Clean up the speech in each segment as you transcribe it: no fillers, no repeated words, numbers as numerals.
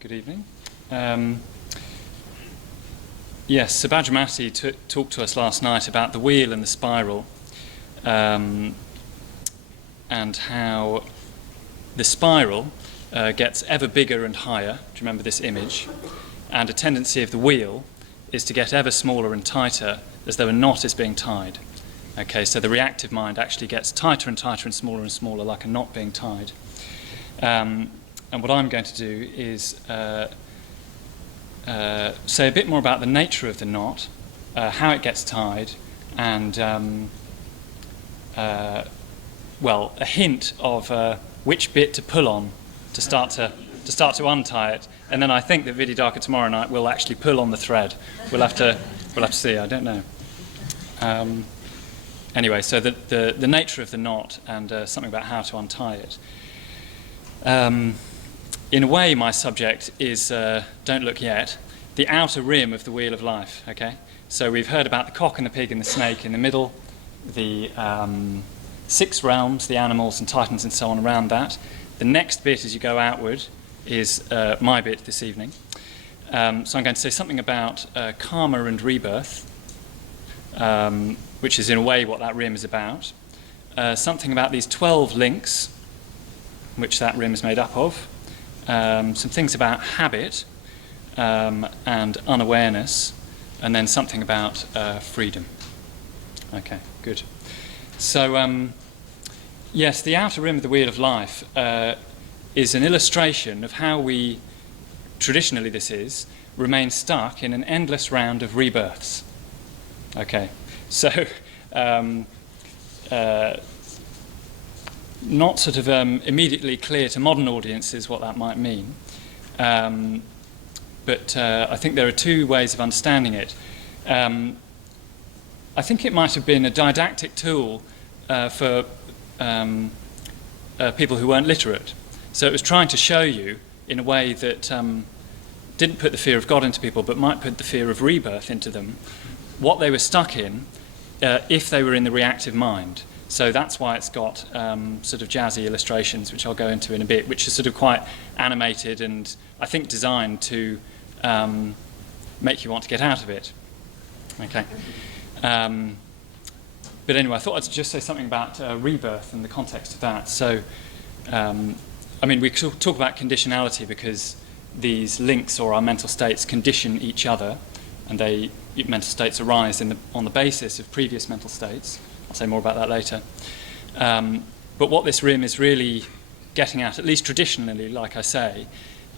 Good evening. Yes, so Prajnamanas talked to us last night about the wheel and the spiral, and how the spiral gets ever bigger and higher. Do you remember this image? And a tendency of the wheel is to get ever smaller and tighter, as though a knot is being tied. Okay, so the reactive mind actually gets tighter and tighter and smaller, like a knot being tied. And what I'm going to do is say a bit more about the nature of the knot, how it gets tied, and a hint of which bit to pull on to start to untie it. And then I think that Vidyadhaka tomorrow night will actually pull on the thread. We'll have to see. I don't know. Anyway, so the nature of the knot and something about how to untie it. In a way, my subject is, don't look yet, the outer rim of the wheel of life, okay? So we've heard about the cock and the pig and the snake in the middle, the 6 realms, the animals and titans and so on around that. The next bit as you go outward is my bit this evening. So I'm going to say something about karma and rebirth, which is in a way what that rim is about. Something about these 12 links, which that rim is made up of. Some things about habit and unawareness, and then something about freedom. Okay, good. So, yes, the outer rim of the wheel of life is an illustration of how we, traditionally this is, remain stuck in an endless round of rebirths. Okay, so not sort of immediately clear to modern audiences what that might mean, but I think there are 2 ways of understanding it. I think it might have been a didactic tool for people who weren't literate. So it was trying to show you in a way that didn't put the fear of God into people, but might put the fear of rebirth into them, what they were stuck in if they were in the reactive mind. So that's why it's got sort of jazzy illustrations, which I'll go into in a bit, which are sort of quite animated and I think designed to make you want to get out of it. Okay. But anyway, I thought I'd just say something about rebirth and the context of that. So, I mean, we talk about conditionality because these links or our mental states condition each other, and mental states arise on the basis of previous mental states. I'll say more about that later. But what this rim is really getting at least traditionally, like I say,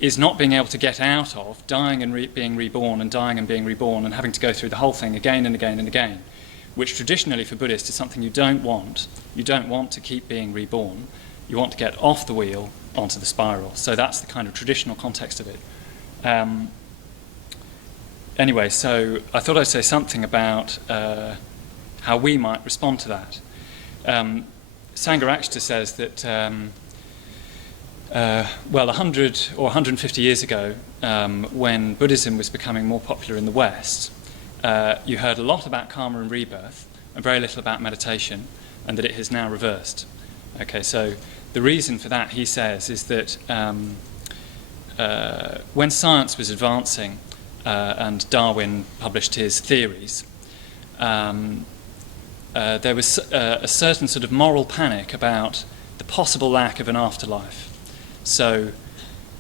is not being able to get out of dying and being reborn and dying and being reborn and having to go through the whole thing again and again and again, which traditionally for Buddhists is something you don't want. You don't want to keep being reborn. You want to get off the wheel onto the spiral. So that's the kind of traditional context of it. Anyway, so I thought I'd say something about how we might respond to that. Sangharakshita says that 100 or 150 years ago, when Buddhism was becoming more popular in the West, you heard a lot about karma and rebirth and very little about meditation, and that it has now reversed. Okay, so the reason for that, he says, is that when science was advancing and Darwin published his theories, there was a certain sort of moral panic about the possible lack of an afterlife. So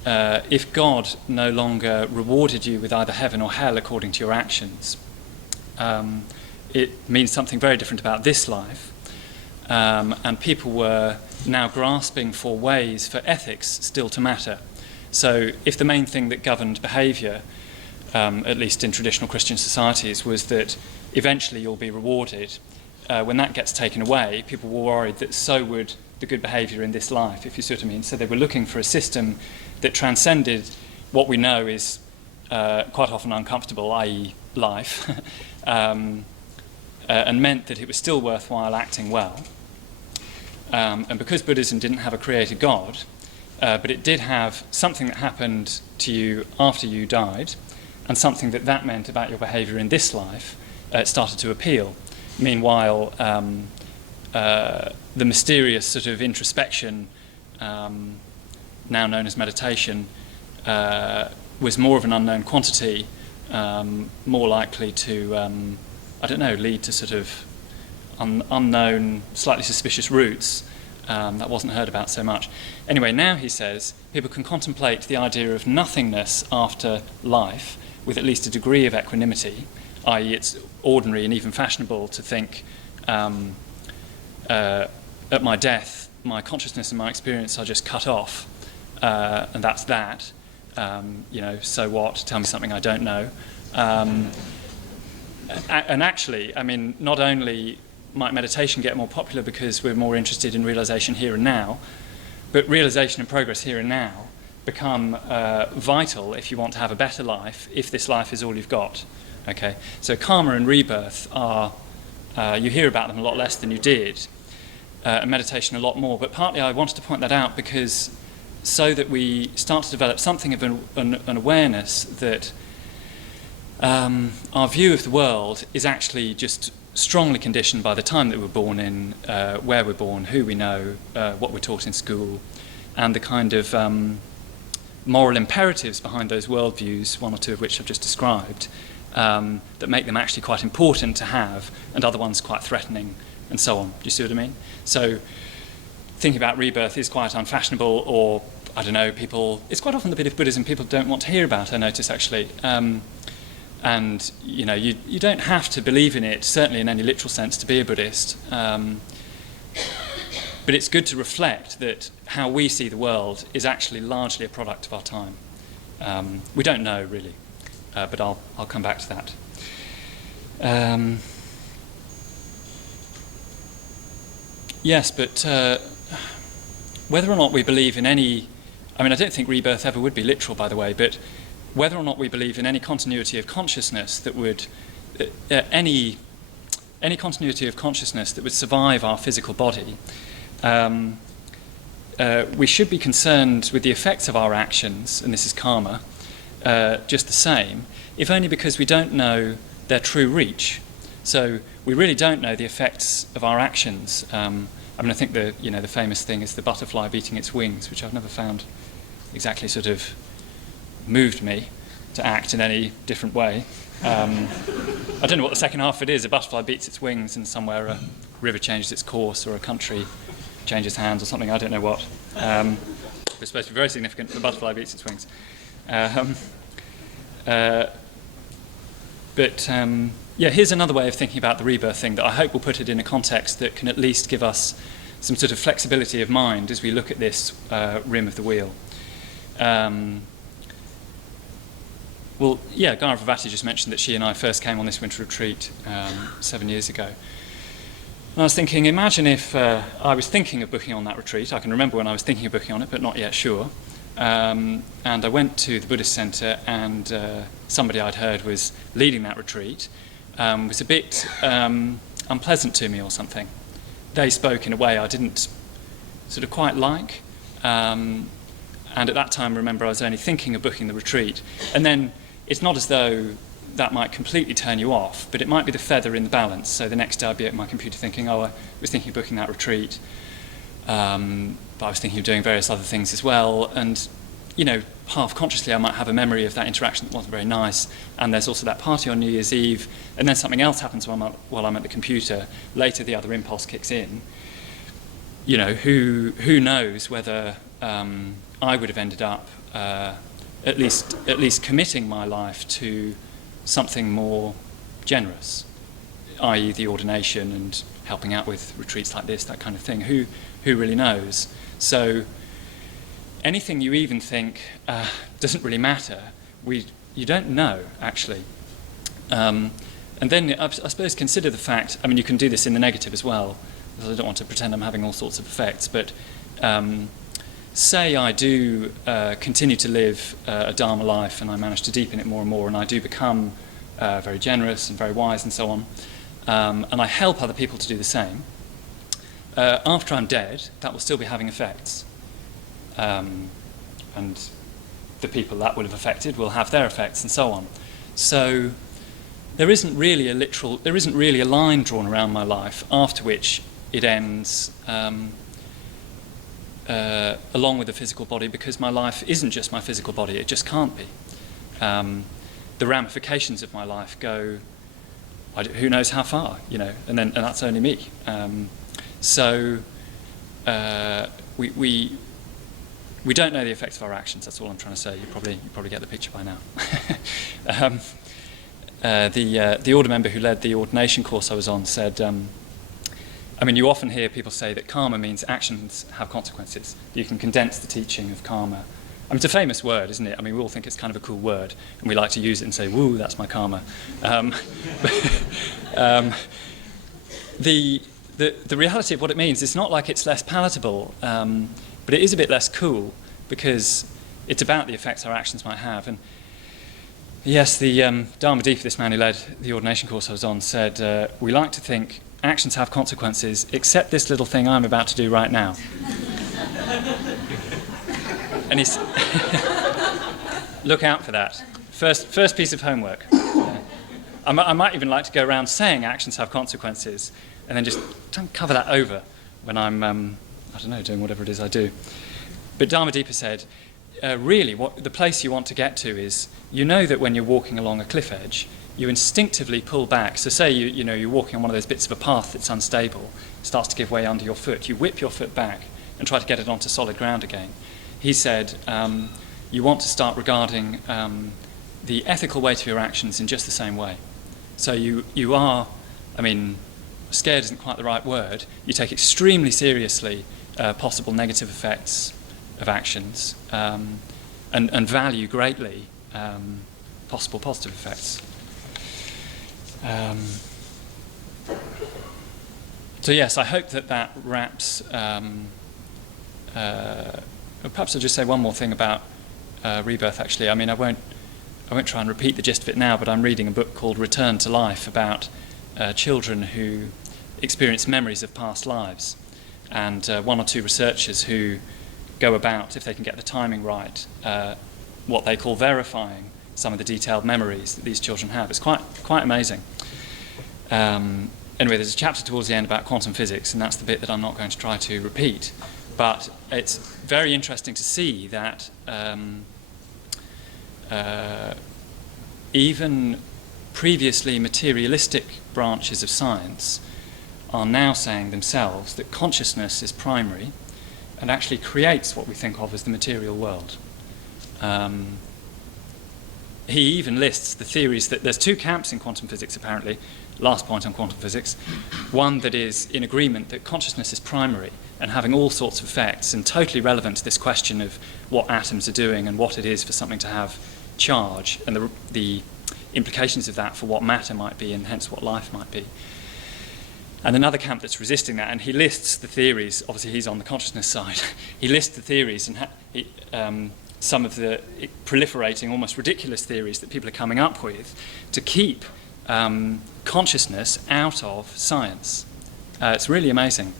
if God no longer rewarded you with either heaven or hell according to your actions, it means something very different about this life. And people were now grasping for ways for ethics still to matter. So if the main thing that governed behaviour, at least in traditional Christian societies, was that eventually you'll be rewarded, when that gets taken away, people were worried that so would the good behaviour in this life, if you see what I mean. So they were looking for a system that transcended what we know is quite often uncomfortable, i.e. life, and meant that it was still worthwhile acting well. And because Buddhism didn't have a creator God, but it did have something that happened to you after you died, and something that meant about your behaviour in this life, it started to appeal. Meanwhile, the mysterious sort of introspection, now known as meditation, was more of an unknown quantity, more likely to, lead to sort of unknown, slightly suspicious routes that wasn't heard about so much. Anyway, now he says people can contemplate the idea of nothingness after life with at least a degree of equanimity, i.e. it's ordinary and even fashionable to think at my death, my consciousness and my experience are just cut off, and that's that. So what? Tell me something I don't know. And actually, I mean, not only might meditation get more popular because we're more interested in realization here and now, but realization and progress here and now become vital if you want to have a better life, if this life is all you've got. Okay, so karma and rebirth are, you hear about them a lot less than you did, and meditation a lot more, but partly I wanted to point that out because so that we start to develop something of an awareness that our view of the world is actually just strongly conditioned by the time that we're born in, where we're born, who we know, what we're taught in school, and the kind of moral imperatives behind those worldviews, one or two of which I've just described, that make them actually quite important to have, and other ones quite threatening, and so on. Do you see what I mean? So thinking about rebirth is quite unfashionable, or, I don't know, it's quite often the bit of Buddhism people don't want to hear about, I notice, actually. And, you don't have to believe in it, certainly in any literal sense, to be a Buddhist. But it's good to reflect that how we see the world is actually largely a product of our time. We don't know, really, but I'll come back to that. Yes, but whether or not we believe in any... I mean, I don't think rebirth ever would be literal, by the way, but whether or not we believe in any continuity of consciousness that would... any continuity of consciousness that would survive our physical body, we should be concerned with the effects of our actions, and this is karma, just the same, if only because we don't know their true reach. So we really don't know the effects of our actions. I think the famous thing is the butterfly beating its wings, which I've never found exactly sort of moved me to act in any different way. I don't know what the second half of it is. A butterfly beats its wings and somewhere a river changes its course or a country changes hands or something. I don't know what. It's supposed to be very significant. The butterfly beats its wings. Here's another way of thinking about the rebirth thing that I hope will put it in a context that can at least give us some sort of flexibility of mind as we look at this rim of the wheel. Gara Vavati just mentioned that she and I first came on this winter retreat 7 years ago. And I was thinking, imagine if I was thinking of booking on that retreat. I can remember when I was thinking of booking on it, but not yet sure. And I went to the Buddhist centre, and somebody I'd heard was leading that retreat. Was a bit unpleasant to me or something. They spoke in a way I didn't sort of quite like. And at that time, remember, I was only thinking of booking the retreat. And then it's not as though that might completely turn you off, but it might be the feather in the balance. So the next day I'd be at my computer thinking, I was thinking of booking that retreat. But I was thinking of doing various other things as well. And, half consciously I might have a memory of that interaction that wasn't very nice. And there's also that party on New Year's Eve. And then something else happens while I'm at the computer. Later the other impulse kicks in. Who knows whether I would have ended up at least committing my life to something more generous, i.e. the ordination and helping out with retreats like this, that kind of thing. Who really knows? So anything you even think doesn't really matter, you don't know, actually. And then I suppose consider the fact, you can do this in the negative as well, because I don't want to pretend I'm having all sorts of effects, but say I do continue to live a Dharma life and I manage to deepen it more and more, and I do become very generous and very wise and so on, and I help other people to do the same. After I'm dead, that will still be having effects. And the people that will have affected will have their effects and so on. So there isn't really a line drawn around my life after which it ends. along with the physical body, because my life isn't just my physical body. It just can't be. The ramifications of my life go, who knows how far, and that's only me. So we don't know the effects of our actions. That's all I'm trying to say. You probably get the picture by now. The order member who led the ordination course I was on said, you often hear people say that karma means actions have consequences. You can condense the teaching of karma. It's a famous word, isn't it? We all think it's kind of a cool word, and we like to use it and say, woo, that's my karma. The reality of what it means is not like it's less palatable, but it is a bit less cool, because it's about the effects our actions might have. And yes, the Dharmadipika, this man who led the ordination course I was on, said, we like to think actions have consequences, except this little thing I'm about to do right now. And he's look out for that. First piece of homework. I might even like to go around saying actions have consequences, and then just cover that over when I'm, doing whatever it is I do. But Dharmadipika said, really, the place you want to get to is, that when you're walking along a cliff edge, you instinctively pull back. So say you're walking on one of those bits of a path that's unstable, starts to give way under your foot. You whip your foot back and try to get it onto solid ground again. He said, you want to start regarding the ethical weight of your actions in just the same way. So you are, scared isn't quite the right word. You take extremely seriously possible negative effects of actions, and value greatly possible positive effects. So yes, I hope that wraps. Perhaps I'll just say one more thing about Rebirth. Actually, I won't try and repeat the gist of it now, but I'm reading a book called Return to Life about children who experience memories of past lives, and one or two researchers who go about, if they can get the timing right, what they call verifying some of the detailed memories that these children have. It's quite amazing. Anyway, there's a chapter towards the end about quantum physics, and that's the bit that I'm not going to try to repeat. But it's very interesting to see that even previously materialistic branches of science are now saying themselves that consciousness is primary and actually creates what we think of as the material world. He even lists the theories that there's two camps in quantum physics, apparently. Last point on quantum physics. One that is in agreement that consciousness is primary and having all sorts of effects and totally relevant to this question of what atoms are doing and what it is for something to have charge and the implications of that for what matter might be and hence what life might be. And another camp that's resisting that, and he lists the theories. Obviously he's on the consciousness side. He lists the theories and some of the proliferating, almost ridiculous theories that people are coming up with to keep consciousness out of science. It's really amazing.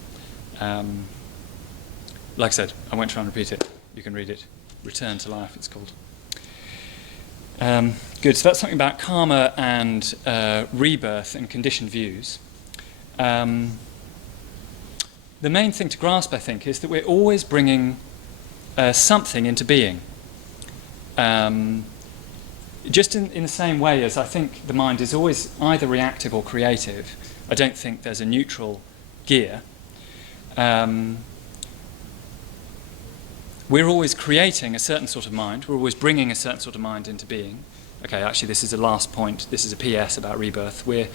Like I said, I won't try and repeat it. You can read it. Return to Life, it's called. Good, so that's something about karma and rebirth and conditioned views. The main thing to grasp, I think, is that we're always bringing something into being. Just in the same way as I think the mind is always either reactive or creative. I don't think there's a neutral gear. We're always creating a certain sort of mind. We're always bringing a certain sort of mind into being. Okay, actually, this is the last point. This is a PS about rebirth. We're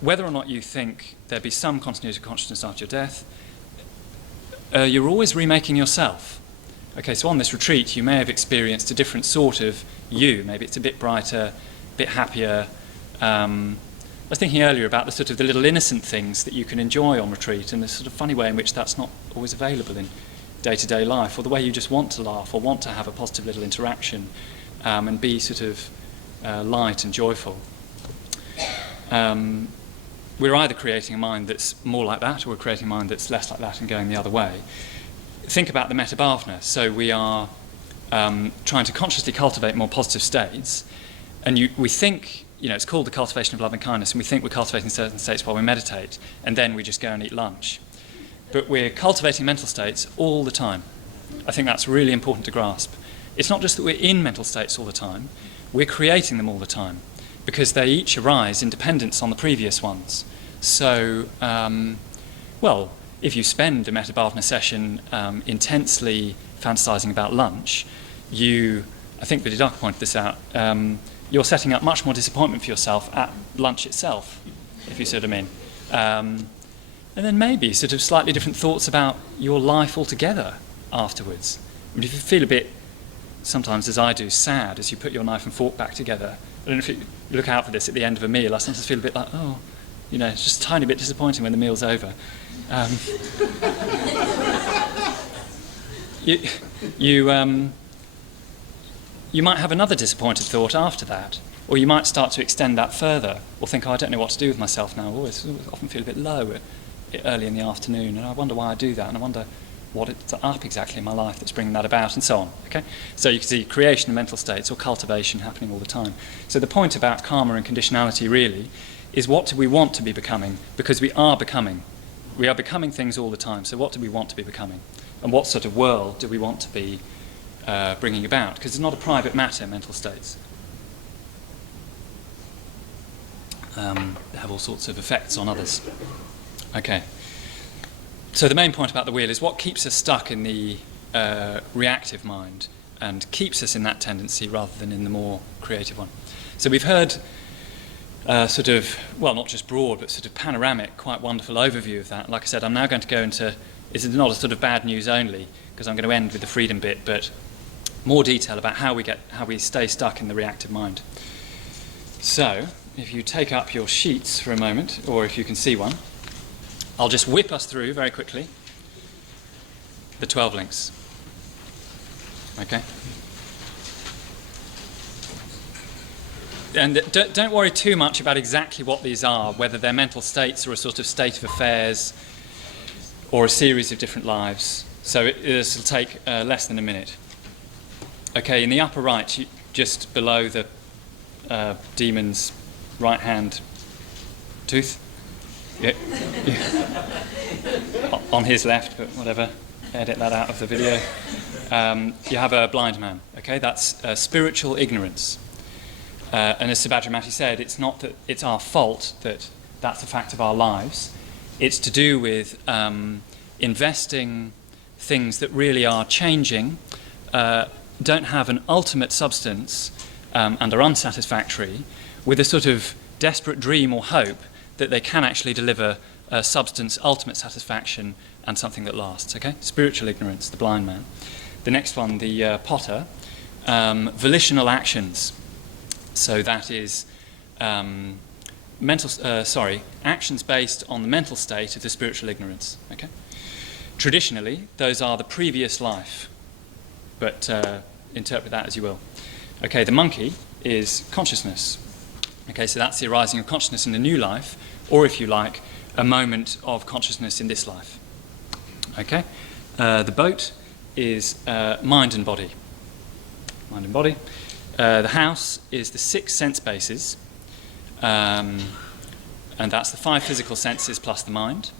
whether or not you think there be some continuity of consciousness after your death, you're always remaking yourself. Okay, so on this retreat, you may have experienced a different sort of you. Maybe it's a bit brighter, a bit happier. I was thinking earlier about the little innocent things that you can enjoy on retreat, and the sort of funny way in which that's not always available in day-to-day life, or the way you just want to laugh or want to have a positive little interaction and be light and joyful. We're either creating a mind that's more like that, or we're creating a mind that's less like that and going the other way. Think about the metta-bhavana. So we are trying to consciously cultivate more positive states, and we think, it's called the cultivation of love and kindness, and we think we're cultivating certain states while we meditate, and then we just go and eat lunch. but we're cultivating mental states all the time. I think that's really important to grasp. It's not just that we're in mental states all the time, we're creating them all the time, because they each arise in dependence on the previous ones. So, well, if you spend a metabhavana session intensely fantasizing about lunch, I think Vididaka pointed this out, you're setting up much more disappointment for yourself at lunch itself, if you see what I mean. And then maybe sort of slightly different thoughts about your life altogether afterwards. I mean, if you feel a bit, sometimes as I do, sad as you put your knife and fork back together, I don't know if you look out for this at the end of a meal, I sometimes feel a bit like, oh, you know, it's just a tiny bit disappointing when the meal's over. You might have another disappointed thought after that, or you might start to extend that further, or think, oh, I don't know what to do with myself now. I always often feel a bit low early in the afternoon, and I wonder why I do that, and I wonder what's up exactly in my life that's bringing that about, and so on. Okay, so you can see creation of mental states or cultivation happening all the time. So the point about karma and conditionality really is, what do we want to be becoming? Because we are becoming. We are becoming things all the time. So what do we want to be becoming? And what sort of world do we want to be bringing about? Because it's not a private matter, mental states. They have all sorts of effects on others. Okay. So the main point about the wheel is what keeps us stuck in the reactive mind and keeps us in that tendency rather than in the more creative one. So we've heard sort of, well, not just broad, but sort of panoramic, quite wonderful overview of that. Like I said, I'm now going to go into, it's not a sort of bad news only, because I'm going to end with the freedom bit, but more detail about how we stay stuck in the reactive mind. So, if you take up your sheets for a moment, or if you can see one, I'll just whip us through very quickly the 12 links. Okay? And don't worry too much about exactly what these are, whether they're mental states or a sort of state of affairs or a series of different lives. So this will take less than a minute. Okay, in the upper right, just below the demon's right hand tooth. Yeah. On his left, but whatever, edit that out of the video. You have a blind man. Okay, that's spiritual ignorance. And as Subhadramati said, it's not that it's our fault that that's a fact of our lives. It's to do with investing things that really are changing, don't have an ultimate substance, and are unsatisfactory, with a sort of desperate dream or hope that they can actually deliver substance, ultimate satisfaction, and something that lasts. Okay, spiritual ignorance, the blind man. The next one, the potter, volitional actions. So that is actions based on the mental state of the spiritual ignorance. Okay. Traditionally, those are the previous life, but interpret that as you will. Okay, the monkey is consciousness. Okay, so that's the arising of consciousness in the new life, or if you like, a moment of consciousness in this life. Okay, the boat is mind and body. Mind and body. The house is the 6 sense bases, and that's the 5 physical senses plus the mind.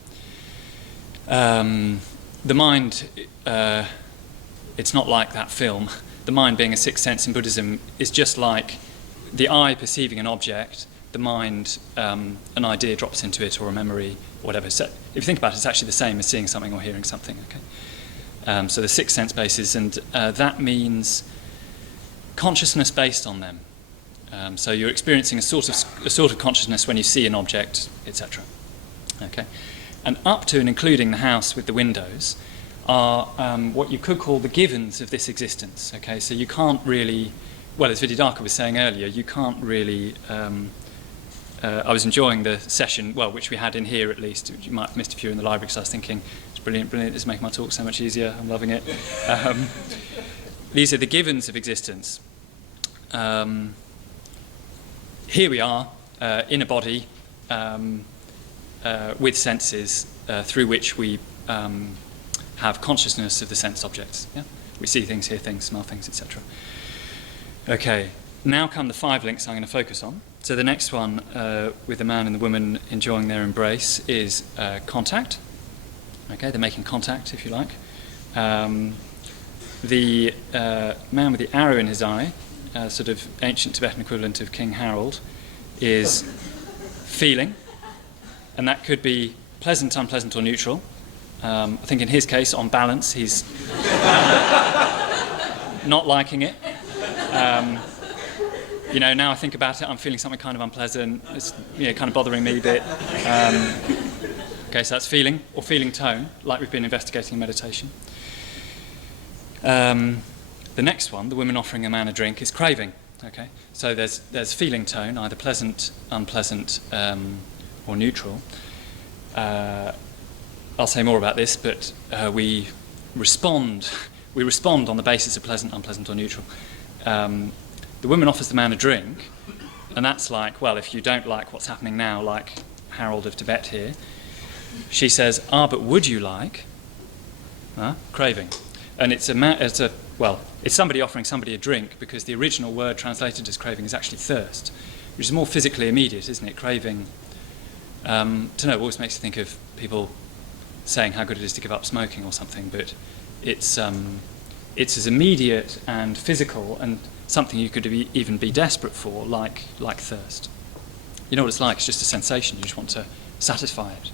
The mind, it's not like that film. The mind being a 6th sense in Buddhism is just like the eye perceiving an object, the mind, an idea drops into it, or a memory, or whatever. So if you think about it, it's actually the same as seeing something or hearing something. Okay. So the 6 sense bases, and that means consciousness based on them. So you're experiencing a sort of consciousness when you see an object, etc. Okay, and up to and including the house with the windows are what you could call the givens of this existence. Okay, so you can't really, well, as Vididaka was saying earlier, you can't really. I was enjoying the session, well, which we had in here at least. You might have missed a few in the library because I was thinking, it's brilliant, it's making my talk so much easier. I'm loving it. These are the givens of existence. Here we are in a body with senses through which we have consciousness of the sense objects. Yeah? We see things, hear things, smell things, etc. Okay, now come the 5 links I'm going to focus on. So the next one, with the man and the woman enjoying their embrace, is contact. Okay, they're making contact, if you like. The man with the arrow in his eye, sort of ancient Tibetan equivalent of King Harold, is feeling, and that could be pleasant, unpleasant, or neutral. I think in his case, on balance, he's not liking it. Now I think about it, I'm feeling something kind of unpleasant. It's kind of bothering me a bit. Okay, so that's feeling, or feeling tone, like we've been investigating in meditation. The next one, the woman offering a man a drink, is craving. Okay, so there's feeling tone, either pleasant, unpleasant, or neutral. I'll say more about this, but we respond on the basis of pleasant, unpleasant, or neutral. The woman offers the man a drink, and that's like, well, if you don't like what's happening now, like Harold of Tibet here, she says, but would you like? Craving. And it's somebody offering somebody a drink, because the original word translated as craving is actually thirst, which is more physically immediate, isn't it? Craving, it always makes you think of people saying how good it is to give up smoking or something, but it's as immediate and physical and something you could even be desperate for, like thirst. You know what it's like? It's just a sensation. You just want to satisfy it.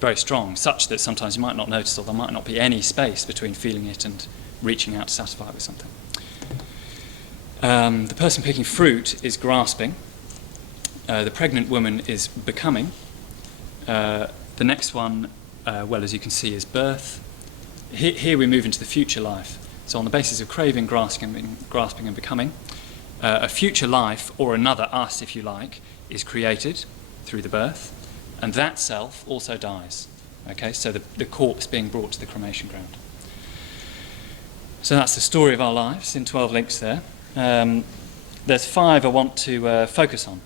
Very strong, such that sometimes you might not notice, or there might not be any space between feeling it and reaching out to satisfy it with something. The person picking fruit is grasping. The pregnant woman is becoming. The next one, as you can see, is birth. Here we move into the future life. So on the basis of craving, grasping and becoming, a future life, or another us, if you like, is created through the birth, and that self also dies. Okay, so the corpse being brought to the cremation ground. So that's the story of our lives in 12 links there. There's 5 I want to focus on.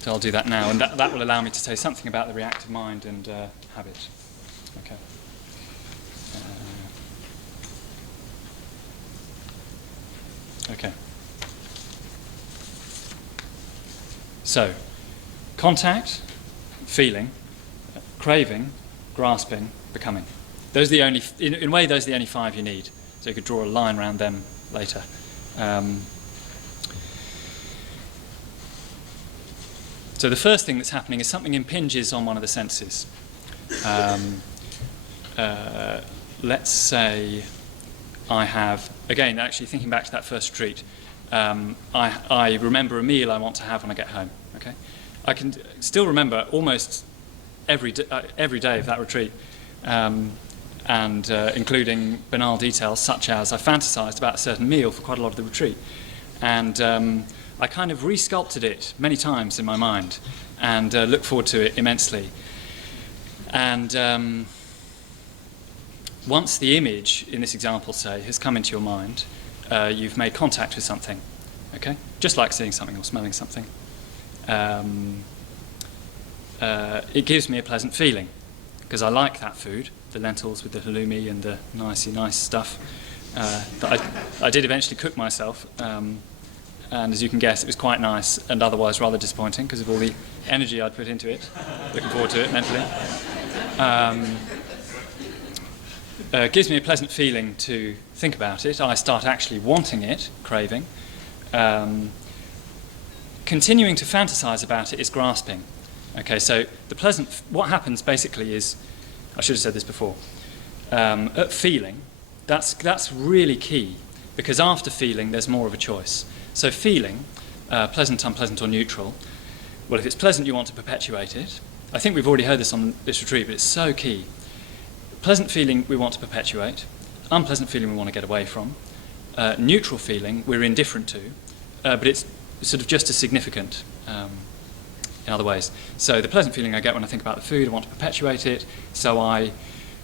So I'll do that now, and that will allow me to say something about the reactive mind and habit. Okay. Okay. So, contact, feeling, craving, grasping, becoming. Those are the only, in a way, those are the only 5 you need. So you could draw a line around them later. So the first thing that's happening is something impinges on one of the senses. Let's say I have, again, actually thinking back to that first retreat, I remember a meal I want to have when I get home. Okay, I can still remember almost every day of that retreat, and including banal details such as I fantasized about a certain meal for quite a lot of the retreat, and I kind of resculpted it many times in my mind and look forward to it immensely. And once the image, in this example, say, has come into your mind, you've made contact with something, okay? Just like seeing something or smelling something. It gives me a pleasant feeling, because I like that food, the lentils with the halloumi and the nice stuff that I did eventually cook myself. And as you can guess, it was quite nice and otherwise rather disappointing because of all the energy I'd put into it. Looking forward to it mentally. It gives me a pleasant feeling to think about it. I start actually wanting it, craving. Continuing to fantasize about it is grasping. Okay, so what happens basically is, I should have said this before, at feeling, that's really key, because after feeling there's more of a choice. So feeling, pleasant, unpleasant, or neutral, well, if it's pleasant you want to perpetuate it. I think we've already heard this on this retreat, but it's so key. Pleasant feeling we want to perpetuate, unpleasant feeling we want to get away from, neutral feeling we're indifferent to, but it's sort of just as significant in other ways. So the pleasant feeling I get when I think about the food, I want to perpetuate it, so I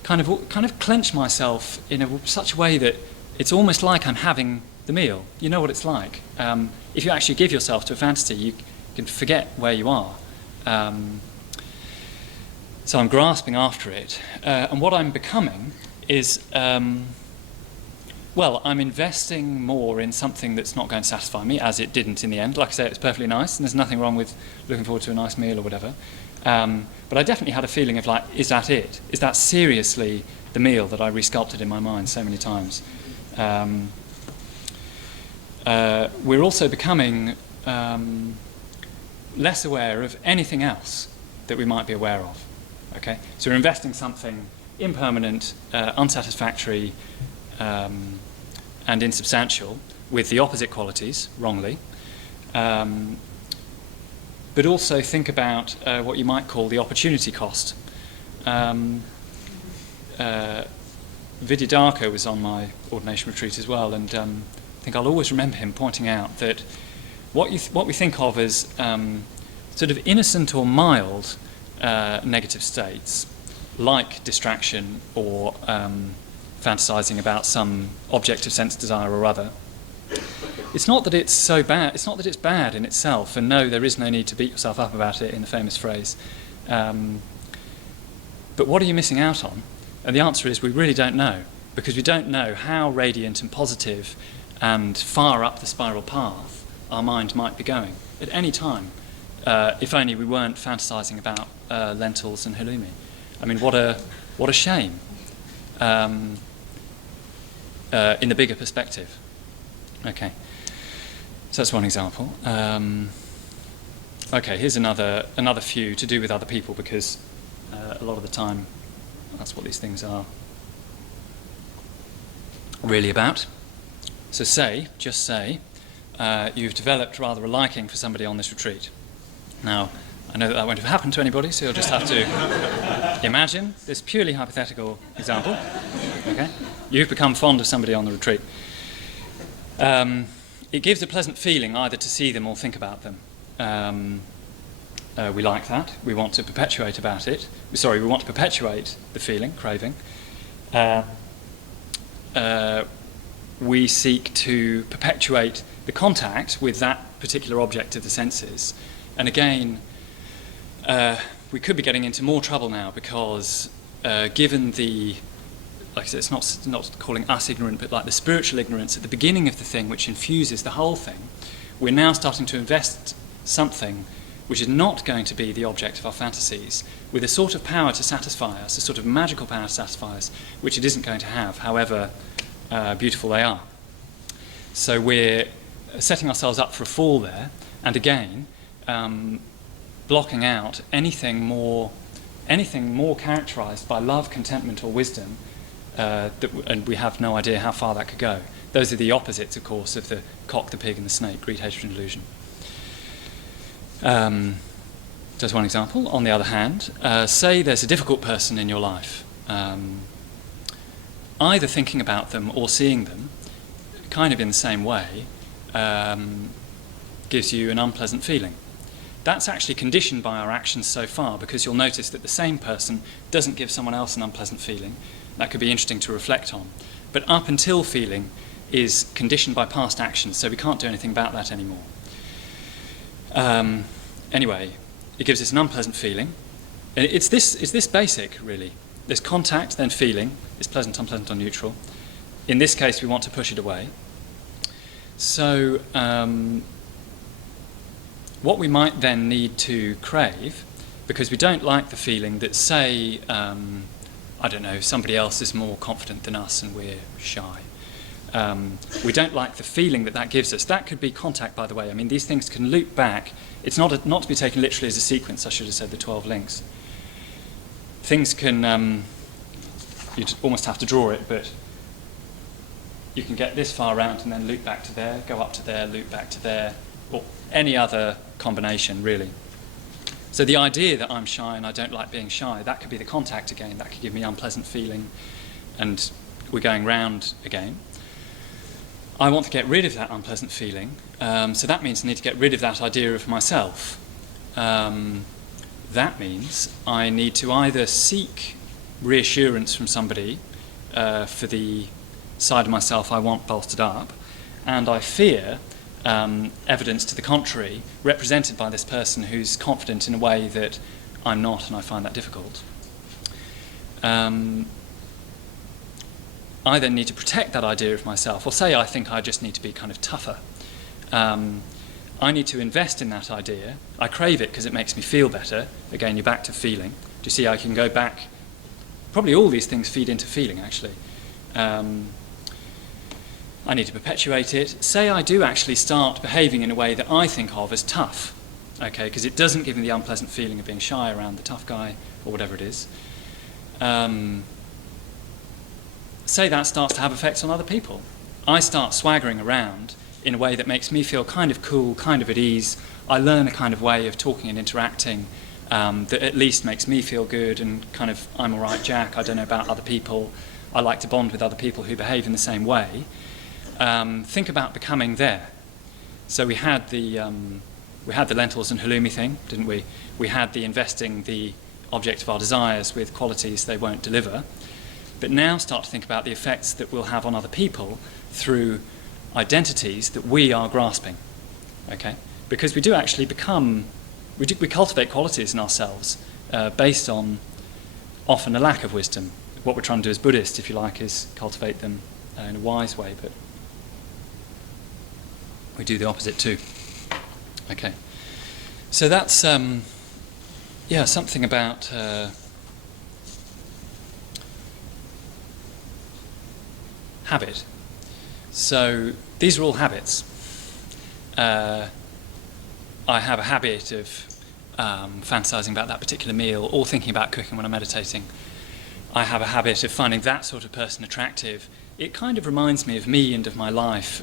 kind of clench myself in such a way that it's almost like I'm having the meal. You know what it's like. If you actually give yourself to a fantasy, you can forget where you are. So I'm grasping after it. And what I'm becoming is, I'm investing more in something that's not going to satisfy me, as it didn't in the end. Like I say, it's perfectly nice, and there's nothing wrong with looking forward to a nice meal or whatever. But I definitely had a feeling of like, is that it? Is that seriously the meal that I resculpted in my mind so many times? We're also becoming less aware of anything else that we might be aware of. Okay, so we're investing something impermanent, unsatisfactory, and insubstantial with the opposite qualities, wrongly. But also think about what you might call the opportunity cost. Vidyadharma was on my ordination retreat as well, and I think I'll always remember him pointing out that what we think of as sort of innocent or mild negative states, like distraction or fantasizing about some object of sense desire or other, it's not that it's so bad, it's not that it's bad in itself, and no, there is no need to beat yourself up about it, in the famous phrase. But what are you missing out on? And the answer is we really don't know, because we don't know how radiant and positive and far up the spiral path our mind might be going at any time, if only we weren't fantasizing about lentils and halloumi. I mean, what a shame in the bigger perspective. Okay, so that's one example. Okay, here's another few to do with other people, because a lot of the time that's what these things are really about. So just say, you've developed rather a liking for somebody on this retreat. Now, I know that won't have happened to anybody, so you'll just have to imagine this purely hypothetical example. Okay, you've become fond of somebody on the retreat. It gives a pleasant feeling either to see them or think about them. We like that. We want to perpetuate about it. We want to perpetuate the feeling, craving. We seek to perpetuate the contact with that particular object of the senses. And again, we could be getting into more trouble now, because given the, like I said, it's not calling us ignorant, but like the spiritual ignorance at the beginning of the thing, which infuses the whole thing, we're now starting to invest something which is not going to be the object of our fantasies, with a sort of power to satisfy us, a sort of magical power to satisfy us, which it isn't going to have, however beautiful they are. So we're setting ourselves up for a fall there, and again, blocking out anything more characterized by love, contentment, or wisdom, and we have no idea how far that could go. Those are the opposites, of course, of the cock, the pig, and the snake: greed, hatred, and delusion. Just one example. On the other hand, say there's a difficult person in your life. Either thinking about them or seeing them, kind of in the same way, gives you an unpleasant feeling. That's actually conditioned by our actions so far, because you'll notice that the same person doesn't give someone else an unpleasant feeling. That could be interesting to reflect on. But up until feeling is conditioned by past actions, so we can't do anything about that anymore. Anyway, it gives us an unpleasant feeling. And it's this basic, really. There's contact, then feeling. It's pleasant, unpleasant, or neutral. In this case, we want to push it away. So what we might then need to crave, because we don't like the feeling that, say, I don't know, somebody else is more confident than us and we're shy. We don't like the feeling that gives us. That could be contact, by the way. I mean, these things can loop back. It's not to be taken literally as a sequence. I should have said the 12 links. Things can, you'd almost have to draw it, but you can get this far around and then loop back to there, go up to there, loop back to there, or any other combination, really. So the idea that I'm shy and I don't like being shy, that could be the contact again. That could give me unpleasant feeling, and we're going round again. I want to get rid of that unpleasant feeling, so that means I need to get rid of that idea of myself. That means I need to either seek reassurance from somebody for the side of myself I want bolstered up, and I fear evidence to the contrary, represented by this person who's confident in a way that I'm not, and I find that difficult. I then need to protect that idea of myself, or say I think I just need to be kind of tougher. I need to invest in that idea. I crave it because it makes me feel better. Again, you're back to feeling. Do you see I can go back? Probably all these things feed into feeling, actually. I need to perpetuate it. Say I do actually start behaving in a way that I think of as tough, okay, because it doesn't give me the unpleasant feeling of being shy around the tough guy or whatever it is. Say that starts to have effects on other people. I start swaggering around in a way that makes me feel kind of cool, kind of at ease. I learn a kind of way of talking and interacting that at least makes me feel good and kind of, I'm all right, Jack, I don't know about other people. I like to bond with other people who behave in the same way. Think about becoming there. So we had the lentils and halloumi thing, didn't we? We had the investing the object of our desires with qualities they won't deliver. But now start to think about the effects that we'll have on other people through identities that we are grasping, okay? Because we do actually become, we cultivate qualities in ourselves based on often a lack of wisdom. What we're trying to do as Buddhists, if you like, is cultivate them in a wise way, but we do the opposite too. Okay, so that's something about habit. So these are all habits. I have a habit of fantasizing about that particular meal or thinking about cooking when I'm meditating. I have a habit of finding that sort of person attractive. It kind of reminds me of me and of my life.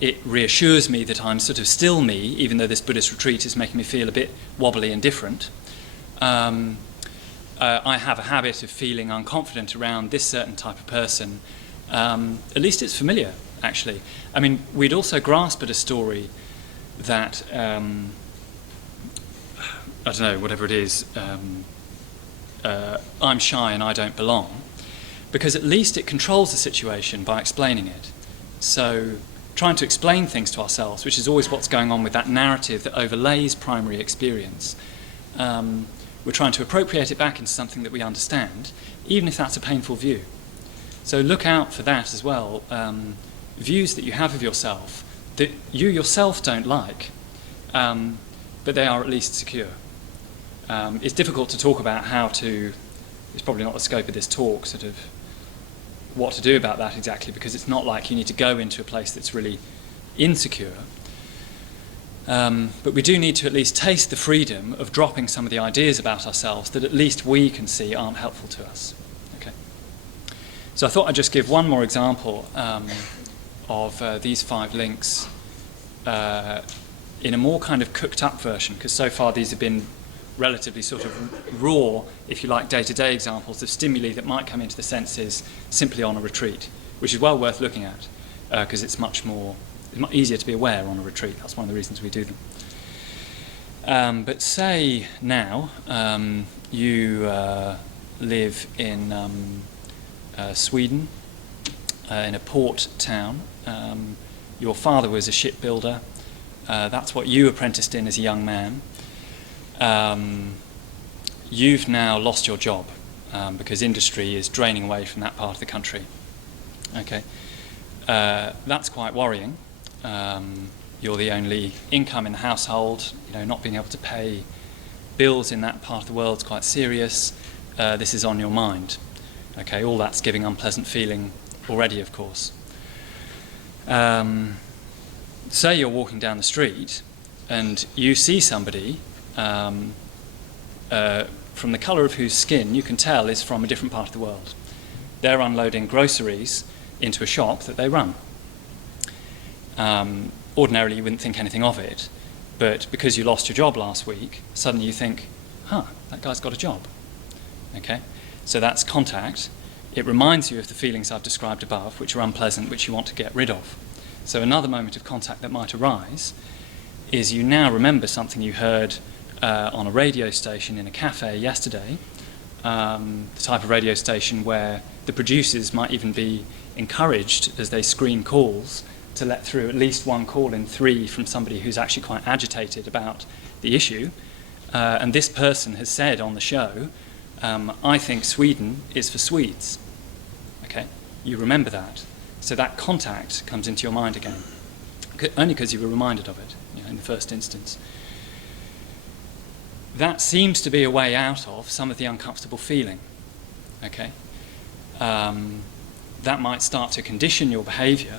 It reassures me that I'm sort of still me, even though this Buddhist retreat is making me feel a bit wobbly and different. I have a habit of feeling unconfident around this certain type of person. At least it's familiar, actually. I mean, we'd also grasp at a story that, I don't know, whatever it is, I'm shy and I don't belong, because at least it controls the situation by explaining it. So trying to explain things to ourselves, which is always what's going on with that narrative that overlays primary experience, we're trying to appropriate it back into something that we understand, even if that's a painful view. So look out for that as well, views that you have of yourself that you yourself don't like, but they are at least secure. It's difficult to talk about how to, it's probably not the scope of this talk, sort of what to do about that exactly, because it's not like you need to go into a place that's really insecure. But we do need to at least taste the freedom of dropping some of the ideas about ourselves that at least we can see aren't helpful to us. Okay. So I thought I'd just give one more example of these 5 links in a more kind of cooked up version, because so far these have been relatively sort of raw, if you like, day-to-day examples of stimuli that might come into the senses simply on a retreat, which is well worth looking at, because it's much easier to be aware on a retreat. That's one of the reasons we do them. But say now you live in Sweden, in a port town. Your father was a shipbuilder. That's what you apprenticed in as a young man. You've now lost your job because industry is draining away from that part of the country. Okay, that's quite worrying. You're the only income in the household. Not being able to pay bills in that part of the world is quite serious. This is on your mind. Okay, all that's giving unpleasant feeling already, of course. Say you're walking down the street and you see somebody from the colour of whose skin you can tell is from a different part of the world. They're unloading groceries into a shop that they run. Ordinarily you wouldn't think anything of it, but because you lost your job last week, suddenly you think, that guy's got a job. Okay, so that's contact. It reminds you of the feelings I've described above, which are unpleasant, which you want to get rid of. So another moment of contact that might arise is you now remember something you heard on a radio station in a cafe yesterday, the type of radio station where the producers might even be encouraged as they screen calls to let through at least one call in 3 from somebody who's actually quite agitated about the issue. And this person has said on the show, I think Sweden is for Swedes. Okay, you remember that. So that contact comes into your mind again, only because you were reminded of it. in the first instance. That seems to be a way out of some of the uncomfortable feeling. Okay, that might start to condition your behaviour,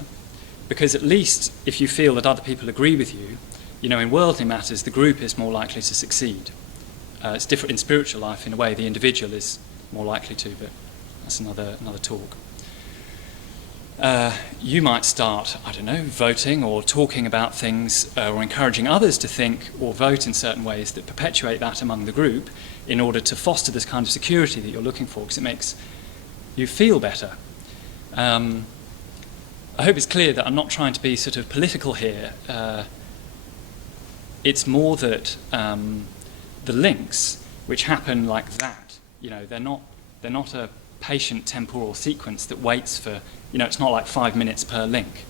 because at least if you feel that other people agree with you, in worldly matters the group is more likely to succeed. It's different in spiritual life in a way. The individual is more likely to, but that's another talk. You might start, voting or talking about things or encouraging others to think or vote in certain ways that perpetuate that among the group in order to foster this kind of security that you're looking for, because it makes you feel better. I hope it's clear that I'm not trying to be sort of political here. It's more that the links which happen like that, they're not a patient temporal sequence that waits for, it's not like 5 minutes per link.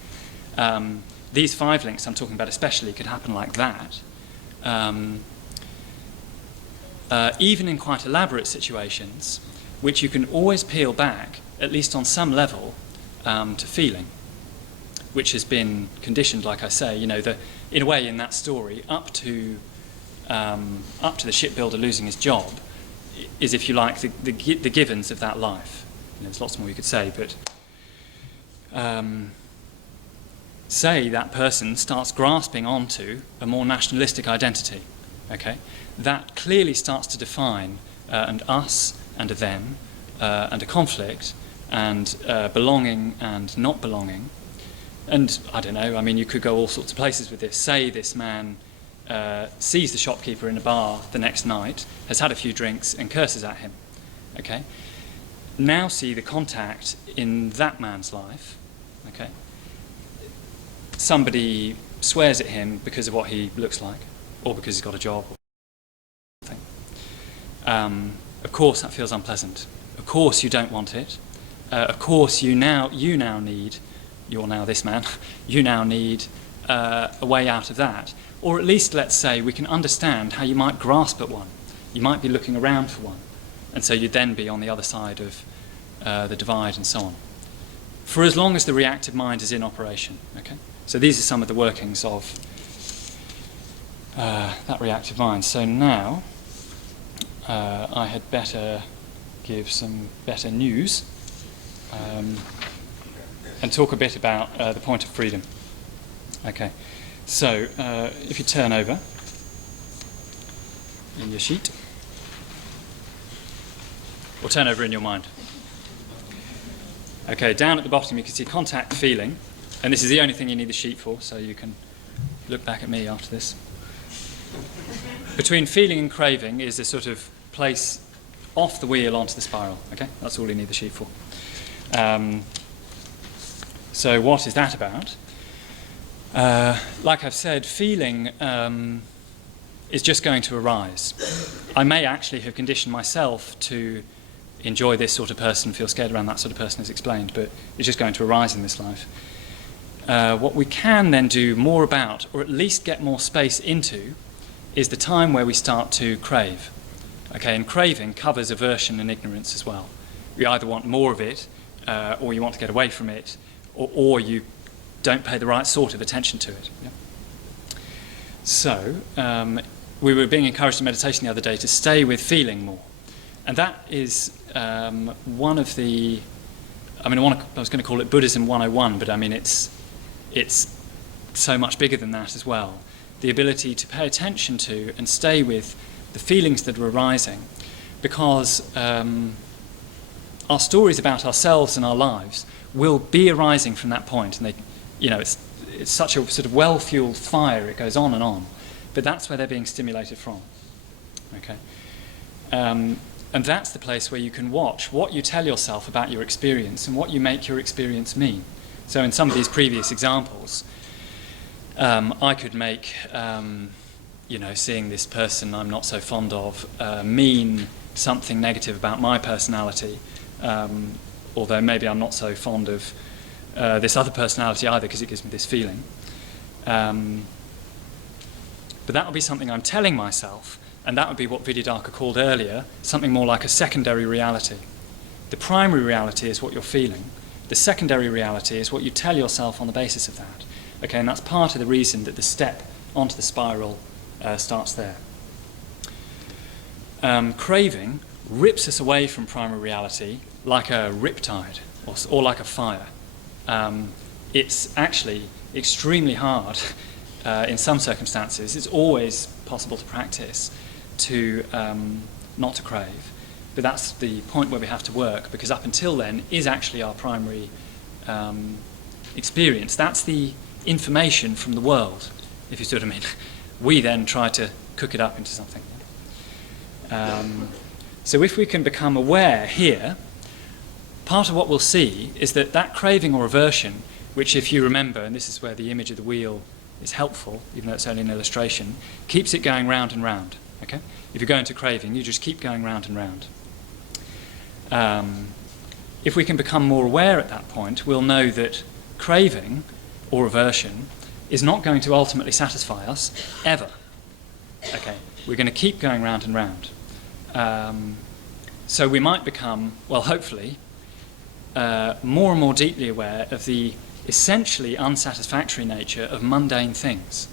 These 5 links I'm talking about especially could happen like that. Even in quite elaborate situations, which you can always peel back, at least on some level, to feeling, which has been conditioned, like I say, in a way in that story, up to the shipbuilder losing his job, is, if you like, the givens of that life. There's lots more you could say, but say that person starts grasping onto a more nationalistic identity, okay? That clearly starts to define an us and a them, and a conflict, and belonging and not belonging. And I don't know, you could go all sorts of places with this. Say this man sees the shopkeeper in a bar the next night, has had a few drinks and curses at him. Okay? Now see the contact in that man's life. Okay? Somebody swears at him because of what he looks like, or because he's got a job, or something. Of course that feels unpleasant. Of course you don't want it. Of course you now need, you're now this man, you now need a way out of that. Or at least, let's say, we can understand how you might grasp at one. You might be looking around for one. And so you'd then be on the other side of the divide and so on. For as long as the reactive mind is in operation. Okay? So these are some of the workings of that reactive mind. So now I had better give some better news and talk a bit about the point of freedom. Okay. So, if you turn over in your sheet, or turn over in your mind. Okay, down at the bottom you can see contact feeling, and this is the only thing you need the sheet for, so you can look back at me after this. Between feeling and craving is a sort of place off the wheel onto the spiral, okay? That's all you need the sheet for. So what is that about? Like I've said, feeling is just going to arise. I may actually have conditioned myself to enjoy this sort of person, feel scared around that sort of person, as explained, but it's just going to arise in this life. What we can then do more about, or at least get more space into, is the time where we start to crave. Okay, and craving covers aversion and ignorance as well. You either want more of it, or you want to get away from it, or you don't pay the right sort of attention to it. Yeah? So, we were being encouraged in meditation the other day to stay with feeling more. And that is one of the, I was going to call it Buddhism 101, but it's so much bigger than that as well. The ability to pay attention to and stay with the feelings that are arising, because our stories about ourselves and our lives will be arising from that point, and it's such a sort of well-fueled fire, it goes on and on, but that's where they're being stimulated from. Okay, and that's the place where you can watch what you tell yourself about your experience and what you make your experience mean. So in some of these previous examples, I could make seeing this person I'm not so fond of mean something negative about my personality, although maybe I'm not so fond of this other personality either, because it gives me this feeling. But that would be something I'm telling myself, and that would be what Vidyadhaka called earlier something more like a secondary reality. The primary reality is what you're feeling. The secondary reality is what you tell yourself on the basis of that. Okay, and that's part of the reason that the step onto the spiral starts there. Craving rips us away from primary reality like a riptide or like a fire. It's actually extremely hard in some circumstances. It's always possible to practice to not to crave, but that's the point where we have to work, because up until then is actually our primary experience. That's the information from the world, if you see what I mean. We then try to cook it up into something. So if we can become aware here, part of what we'll see is that that craving or aversion, which, if you remember, and this is where the image of the wheel is helpful, even though it's only an illustration, keeps it going round and round. Okay? If you go into craving, you just keep going round and round. If we can become more aware at that point, we'll know that craving or aversion is not going to ultimately satisfy us ever. Okay, we're going to keep going round and round. So we might become, well, hopefully, more and more deeply aware of the essentially unsatisfactory nature of mundane things.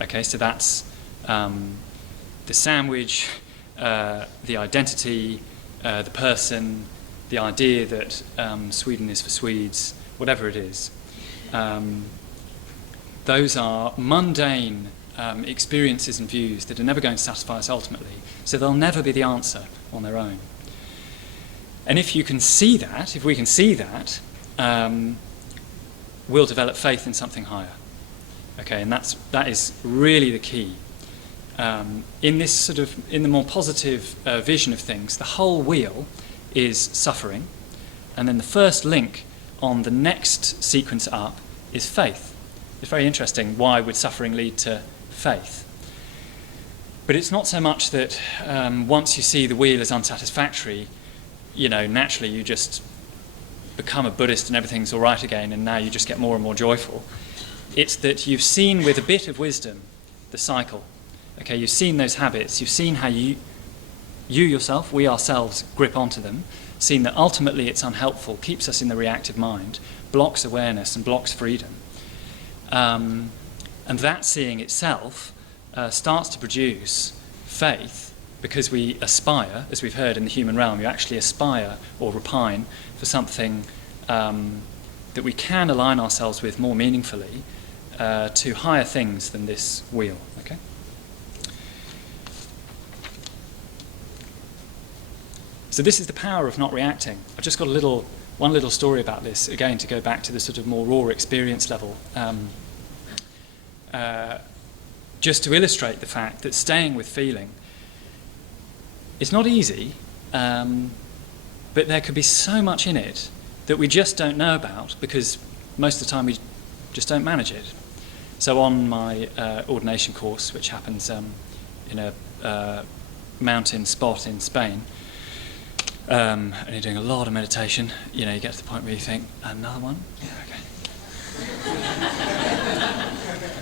Okay, so that's the sandwich, the identity, the person, the idea that Sweden is for Swedes, whatever it is. Those are mundane experiences and views that are never going to satisfy us ultimately, so they'll never be the answer on their own. And if you can see that, if we can see that, we'll develop faith in something higher. Okay, and that is really the key. In this sort of, in the more positive vision of things, the whole wheel is suffering, and then the first link on the next sequence up is faith. It's very interesting. Why would suffering lead to faith? But it's not so much that once you see the wheel as unsatisfactory, you know, naturally you just become a Buddhist and everything's all right again, and now you just get more and more joyful. It's that you've seen with a bit of wisdom the cycle. Okay, you've seen those habits, you've seen how you yourself, we ourselves, grip onto them, seen that ultimately it's unhelpful, keeps us in the reactive mind, blocks awareness and blocks freedom. And that seeing itself starts to produce faith, because we aspire, as we've heard in the human realm, you actually aspire or repine for something that we can align ourselves with more meaningfully to higher things than this wheel. Okay? So this is the power of not reacting. I've just got one little story about this, again, to go back to the sort of more raw experience level, just to illustrate the fact that staying with feeling is not easy, but there could be so much in it that we just don't know about, because most of the time we just don't manage it. So on my ordination course, which happens in a mountain spot in Spain, and you're doing a lot of meditation, you know, you get to the point where you think, another one? Yeah, okay.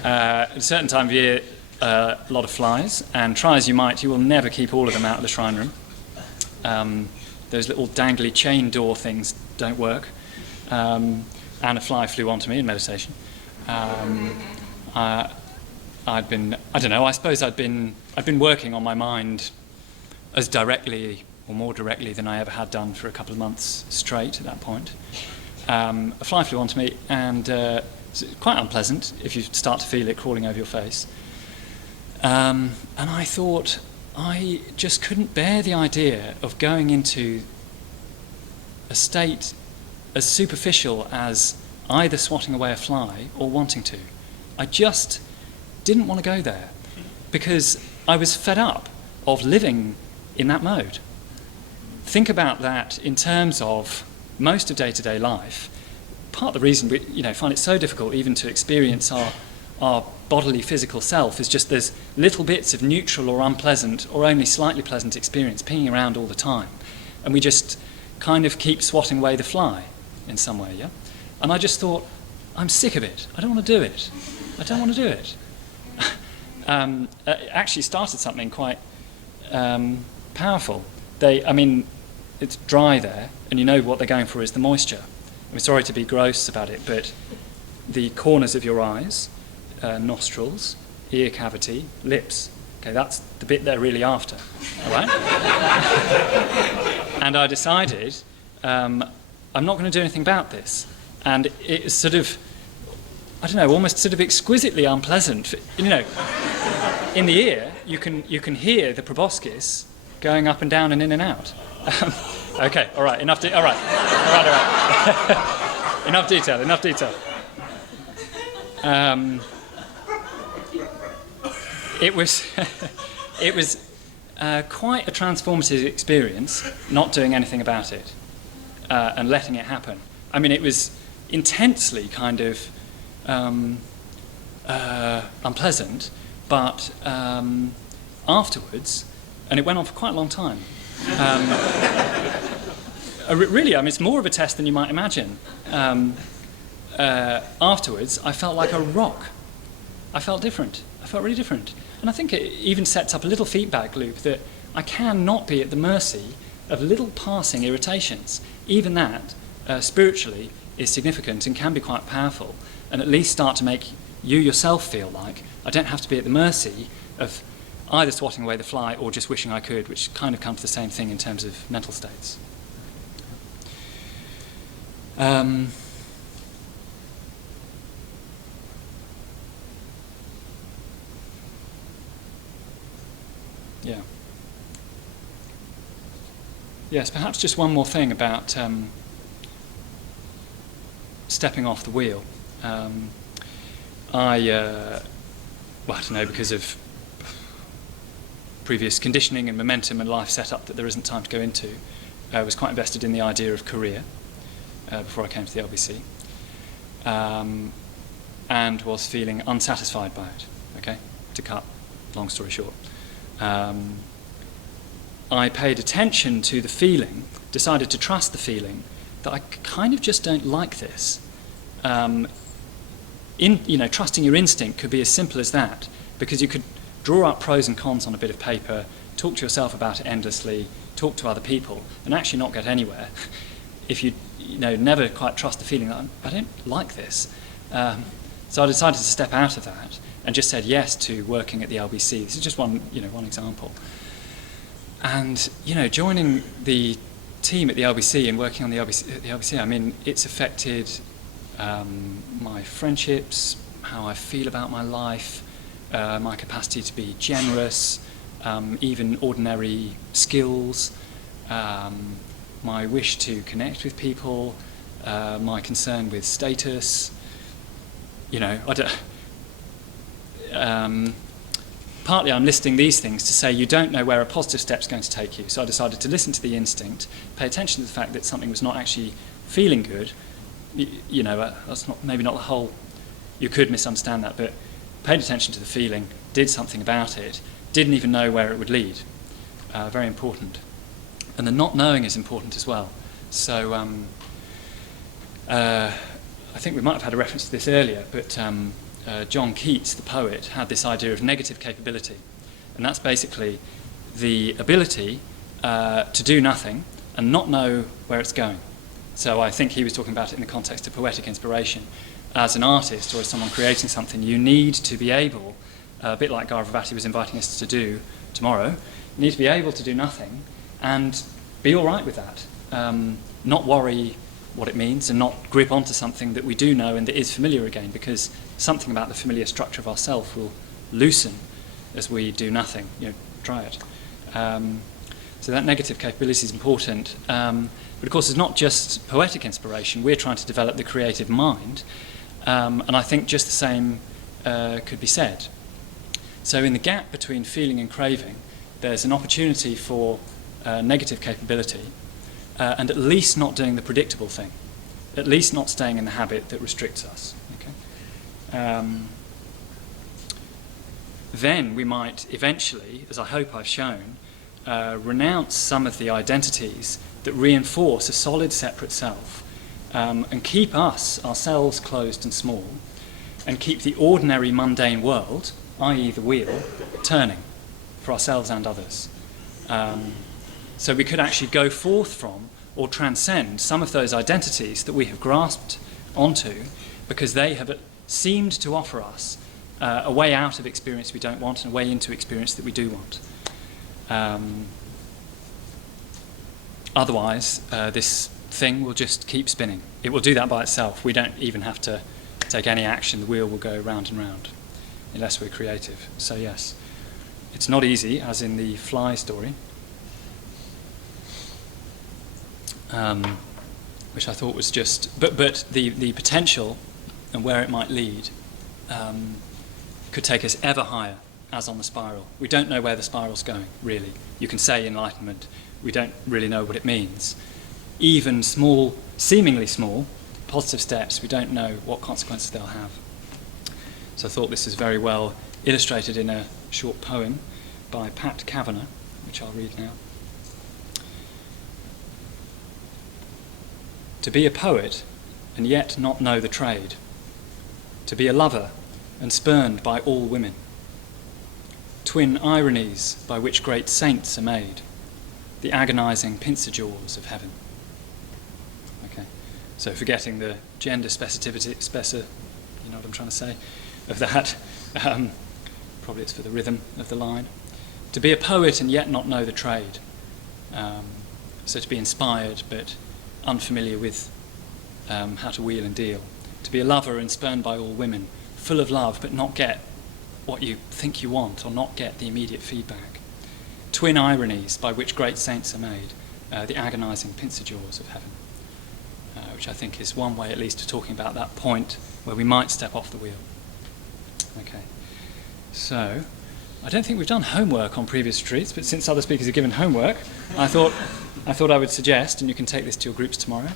At a certain time of year, a lot of flies, and try as you might, you will never keep all of them out of the shrine room. Those little dangly chain door things don't work. And a fly flew onto me in meditation. I suppose I'd been working on my mind as directly or more directly than I ever had done for a couple of months straight at that point. A fly flew onto me, and it's quite unpleasant if you start to feel it crawling over your face. And I thought I just couldn't bear the idea of going into a state as superficial as either swatting away a fly or wanting to. I just didn't want to go there, because I was fed up of living in that mode. Think about that in terms of most of day-to-day life. Part of the reason we find it so difficult even to experience our bodily physical self is just there's little bits of neutral or unpleasant or only slightly pleasant experience pinging around all the time. And we just kind of keep swatting away the fly in some way, yeah? And I just thought, I'm sick of it. I don't want to do it. I don't want to do it. It actually started something quite powerful. It's dry there, and you know what they're going for is the moisture. I'm sorry to be gross about it, but the corners of your eyes, nostrils, ear cavity, lips. Okay, that's the bit they're really after, all right? And I decided I'm not going to do anything about this. And it's sort of, I don't know, almost sort of exquisitely unpleasant. You know, in the ear, you can hear the proboscis going up and down and in and out. Okay, all right, enough. All right. Enough detail. It was quite a transformative experience, not doing anything about it and letting it happen. I mean, it was intensely kind of unpleasant, but afterwards, and it went on for quite a long time. Really, I mean, it's more of a test than you might imagine. Afterwards, I felt like a rock. I felt different. I felt really different. And I think it even sets up a little feedback loop that I can not be at the mercy of little passing irritations. Even that, spiritually, is significant and can be quite powerful, and at least start to make you yourself feel like I don't have to be at the mercy of either swatting away the fly or just wishing I could, which kind of comes to the same thing in terms of mental states. Yeah. Yes, perhaps just one more thing about stepping off the wheel. I don't know, because of previous conditioning and momentum and life setup that there isn't time to go into, I was quite invested in the idea of career before I came to the LBC, and was feeling unsatisfied by it, okay, to cut long story short. I paid attention to the feeling, decided to trust the feeling that I kind of just don't like this. Trusting your instinct could be as simple as that, because you could draw up pros and cons on a bit of paper, talk to yourself about it endlessly, talk to other people, and actually not get anywhere if you never quite trust the feeling that I don't like this. So I decided to step out of that and just said yes to working at the LBC. This is just one example. And joining the team at the LBC and working on the LBC, I mean, it's affected my friendships, how I feel about my life, my capacity to be generous, even ordinary skills, my wish to connect with people, my concern with status. Partly I'm listing these things to say you don't know where a positive step's going to take you. So I decided to listen to the instinct, pay attention to the fact that something was not actually feeling good. That's maybe not the whole, you could misunderstand that, but paid attention to the feeling, did something about it, didn't even know where it would lead. Very important. And the not knowing is important as well. So I think we might have had a reference to this earlier, but John Keats, the poet, had this idea of negative capability. And that's basically the ability to do nothing and not know where it's going. So I think he was talking about it in the context of poetic inspiration. As an artist or as someone creating something, you need to be able, a bit like Garavati was inviting us to do tomorrow, you need to be able to do nothing and be all right with that. Not worry what it means and not grip onto something that we do know and that is familiar again, because something about the familiar structure of ourself will loosen as we do nothing. Try it. So that negative capability is important. But of course, it's not just poetic inspiration. We're trying to develop the creative mind, and I think just the same could be said. So in the gap between feeling and craving, there's an opportunity for negative capability, and at least not doing the predictable thing, at least not staying in the habit that restricts us. Okay? Then we might eventually, as I hope I've shown, renounce some of the identities that reinforce a solid separate self, and keep us, ourselves, closed and small, and keep the ordinary mundane world, i.e. the wheel, turning for ourselves and others. So we could actually go forth from or transcend some of those identities that we have grasped onto because they have seemed to offer us a way out of experience we don't want and a way into experience that we do want. Otherwise, this thing will just keep spinning. It will do that by itself. We don't even have to take any action. The wheel will go round and round unless we're creative. So yes, it's not easy, as in the fly story, which I thought was just... But the potential and where it might lead could take us ever higher, as on the spiral. We don't know where the spiral's going, really. You can say enlightenment. We don't really know what it means. Even small, seemingly small, positive steps, we don't know what consequences they'll have. So I thought this is very well illustrated in a short poem by Pat Kavanagh, which I'll read now. To be a poet and yet not know the trade. To be a lover and spurned by all women. Twin ironies by which great saints are made. The agonising pincer-jaws of heaven. Okay, so forgetting the gender specificity, you know what I'm trying to say, of that, probably it's for the rhythm of the line. To be a poet and yet not know the trade. So to be inspired but unfamiliar with how to wheel and deal. To be a lover and spurned by all women, full of love but not get what you think you want or not get the immediate feedback. Twin ironies by which great saints are made, the agonising pincer-jaws of heaven, which I think is one way at least of talking about that point where we might step off the wheel. Okay, so I don't think we've done homework on previous retreats, but since other speakers have given homework, I thought I would suggest, and you can take this to your groups tomorrow,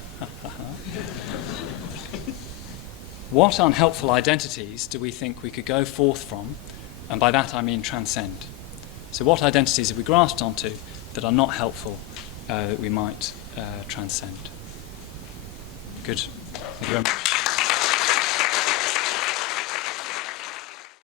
what unhelpful identities do we think we could go forth from, and by that I mean transcend? So what identities have we grasped onto that are not helpful that we might transcend? Good. Thank you very much.